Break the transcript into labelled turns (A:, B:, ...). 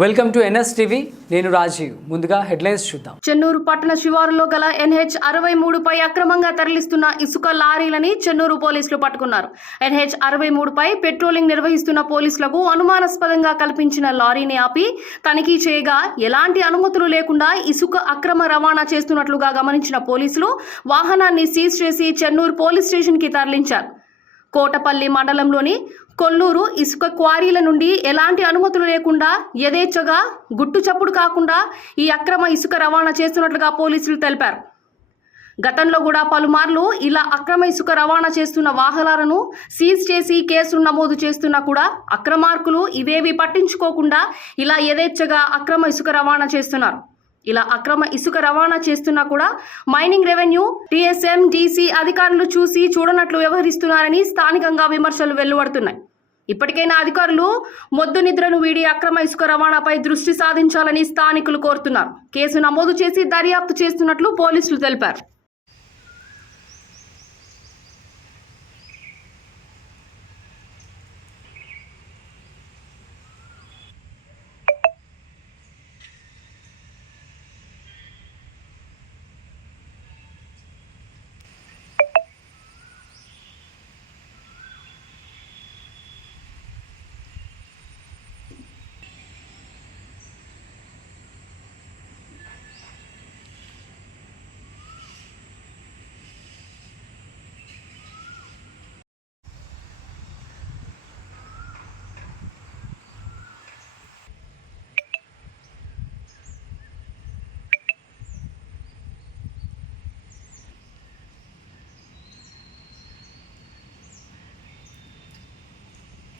A: Welcome to NS TV. నేను రాజీవ్. ముందుగా headlines చూద్దాం.
B: చెన్నూరు పట్టణ శివారులో గల ఎన్హెచ్ అరవై మూడుపై అక్రమంగా తరలిస్తున్న ఇసుక లారీలని చెన్నూరు పోలీసులు పట్టుకున్నారు. ఎన్హెచ్ అరవై మూడుపై పెట్రోలింగ్ నిర్వహిస్తున్న పోలీసులకు అనుమానాస్పదంగా కల్పించిన లారీని ఆపి తనిఖీ చేయగా ఎలాంటి అనుమతులు లేకుండా ఇసుక అక్రమ రవాణా చేస్తున్నట్లుగా గమనించిన పోలీసులు వాహనాన్ని సీజ్ చేసి చెన్నూరు పోలీస్ స్టేషన్కి తరలించారు. కోటపల్లి మండలంలోని కొల్లూరు ఇసుక క్వారీల నుండి ఎలాంటి అనుమతులు లేకుండా యథేచ్ఛగా గుట్టు చప్పుడు కాకుండా ఈ అక్రమ ఇసుక రవాణా చేస్తున్నట్లుగా పోలీసులు తెలిపారు. గతంలో కూడా పలుమార్లు ఇలా అక్రమ ఇసుక రవాణా చేస్తున్న వాహనాలను సీజ్ చేసి కేసులు నమోదు చేస్తున్నా కూడా అక్రమార్కులు ఇవేవి పట్టించుకోకుండా ఇలా యథేచ్ఛగా అక్రమ ఇసుక రవాణా చేస్తున్నారు. ఇలా అక్రమ ఇసుక రవాణా చేస్తున్నా కూడా మైనింగ్ రెవెన్యూ టీఎస్ఎం డీసీ అధికారులు చూసి చూడనట్లు వ్యవహరిస్తున్నారని స్థానికంగా విమర్శలు వెలువడుతున్నాయి ఇప్పటికైనా అధికారులు మొద్దు నిద్రను వీడి అక్రమ ఇసుక రవాణాపై దృష్టి సాధించాలని స్థానికులు కోరుతున్నారు. కేసు నమోదు చేసి దర్యాప్తు చేస్తున్నట్లు పోలీసులు తెలిపారు.